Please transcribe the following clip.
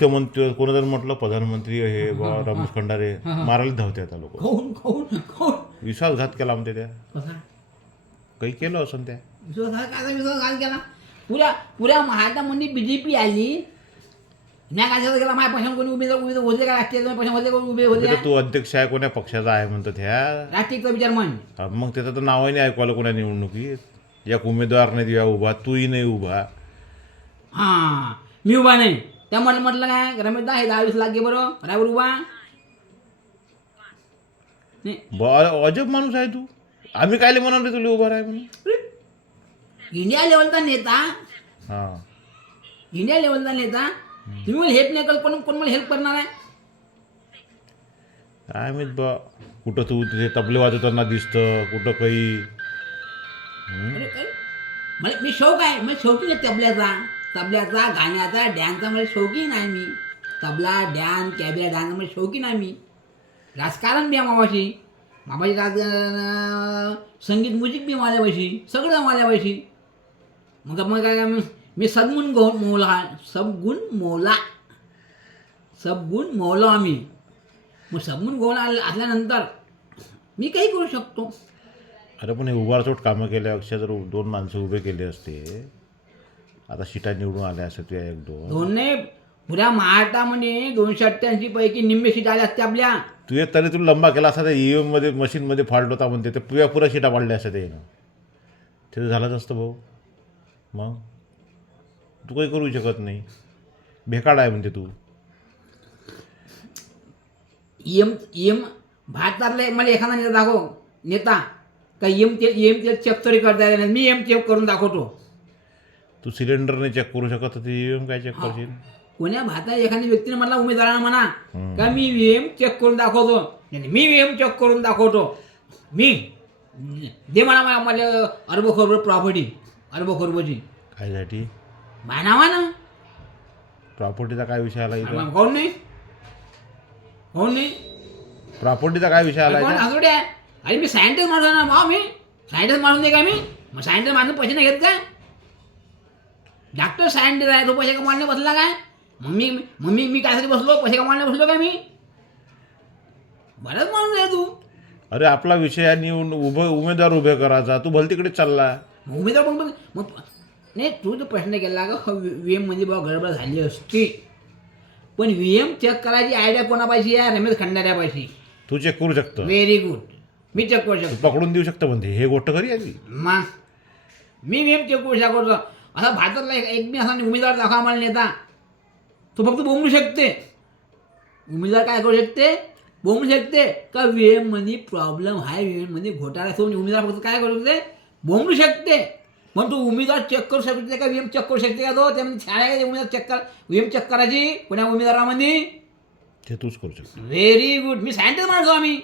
मुख्यमंत्री कोणतरी म्हटलं प्रधानमंत्री हे बा रमेश खंडारे मारायला धावते आता लोक. खाऊन खाऊन खाऊन विश्वासघात केला म्हणते त्या. कसा? काही केलं असं त्या. विश्वासघात काय विश्वासघात केला? पुऱ्या पुऱ्या महाराष्ट्रामध्ये बी जे पी आली नाही काय केला माझ्या पक्षात कोणी उमेदवार उमेदवार होते का राष्ट्रीय कोणी उभे होते? तू अध्यक्ष आहे कोण्या पक्षाचा आहे म्हणतात ह्या राष्ट्रीयचा विचार हा, मग त्याचं तर नावही नाही ऐकू आलं कोण्या निवडणुकीत. एक उमेदवार नाही दिवा उभा तूही नाही उभा. हां मी उभा नाही. त्या म्हटलं म्हटलं काय? रमेश दा हे दहा वीस लाख घे बरं बराबर उभा अजब माणूस आहे तू. आम्ही कायले म्हणून रे तुला उभा राह म्हणून? इंडिया लेवलचा नेता. हां. इंडिया लेवलचा नेता. तुम्ही मला हेल्प नाही करत कोण कोण मला हेल्प करणार आहे? काय माहीत बा कुठं तू तिथे तबले वाजवताना दिसतं कुठं काही? अरे. मला मी शौक आहे. मला शौकीन आहे तबल्याचा. तबल्याचा गाण्याचा डॅनचा मला शौकीन आहे मी. तबला डॅन कॅबिला डान्स मला शौकीन आहे मी. राजकारण बी आहे मावाशी मामाशी राज संगीत म्युझिक बी माझ्यापाशी सगळं माझ्यापाशी मग मग काय मी- मी सद्गुण गो मोला सबगुण मोला. सबगुण मोलो आम्ही. मग सबगुण गोला असल्यानंतर मी काही करू शकतो. अरे पण हे उभारचोट कामं केल्या अक्षर जर दोन माणसं उभे केले असते. आता शिटा निवडून आल्या तुझ्या एक दोन. दोन्ही पुऱ्या महाराष्ट्रामध्ये दोनशे अठ्ठ्याऐंशी पैकी निम्मे सीट आल्या असत्या आपल्या. तुझे तरी तू लंबा केला असता ईव्हीएममध्ये मशीनमध्ये फाल्ट होता म्हणते ते पुऱ्या पुऱ्या शिटा पाडल्या असत्या ते ते झालंच असतं भाऊ. मग? तू काही करू शकत नाही. बेकाड आहे म्हणते तू. एम एम भारतातला मला एखादा नेता दाखव. नेता. का एम ते एम ते चेक तरी करता नाही. मी एम चेक करून दाखवतो. तू सिलेंडरने चेक करू शकत तर ईव्हीएम काय चेक करशील? कोण्या भारतात एखाद्या व्यक्तीने मला उमेदवारांना म्हणा. का मी व्हीएम चेक करून दाखवतो? नाही मी व्हीएम चेक करून दाखवतो. मी दे म्हणा मला मला अरब खरब प्रॉपर्टी अरब खरबची कायसाठी माझ्या नावानं प्रॉपर्टीचा काय विषय आला इथं? कोण नाही? कोण नाही? प्रॉपर्टीचा काय विषय आला कोण इथं? हसुडे आहे? अरे मी सायंटिस्ट माणूस आहे ना भाऊ मी. सायंटिस्ट माणूस नाही का मी? मग सायंटिस्ट माणूस पैसे नाही घेत काय डॉक्टर सायंटिस्ट आहे तो पैसे कमावणे बसला काय? मग मी मग मी कायसाठी बसलो? पैसे कमावणे बसलो काय मी? बराच माणूस आहे तू. अरे आपला विषय आहे निवडून उभं उमेदवार उभे करायचा. तू भलतीकडे चालला. मग उमेदवार पण पण- मग नाही तू जो प्रश्न केला का व्ही एममध्ये बाबा गडबड झाली असती. पण व्ही एम चेक करायची आयडिया कोणापाशी आहे? रमेश खंडाऱ्यापाशी. तू चेक करू शकतो. व्हेरी गुड मी चेक करू शकतो. पकडून देऊ शकतं म्हणते. हे गोष्ट खरी आहे ती. मग मी नेम चेक करू शकतो. असा भारतातला एक एक मी असा उमेदवार दाखवा मला नेता. तो फक्त बोंबू शकते. उमेदवार काय करू शकते? बोंबू शकते. का व्ही एममध्ये प्रॉब्लेम आहे व्ही एममध्ये घोटाळा तो उमेदवार फक्त काय करू शकते? बोंबू शकते. पण तू उमेदवार चेक करू शकते का? व्ही एम चेक करू शकते का तो? त्यामध्ये छान आहे उमेदवार चेक कर व्ही एम चेक करायची. कोण्या उमेदवारामध्ये ते तूच करू शकतो. व्हेरी गुड मी सायंटिस्ट माणसो आम्ही.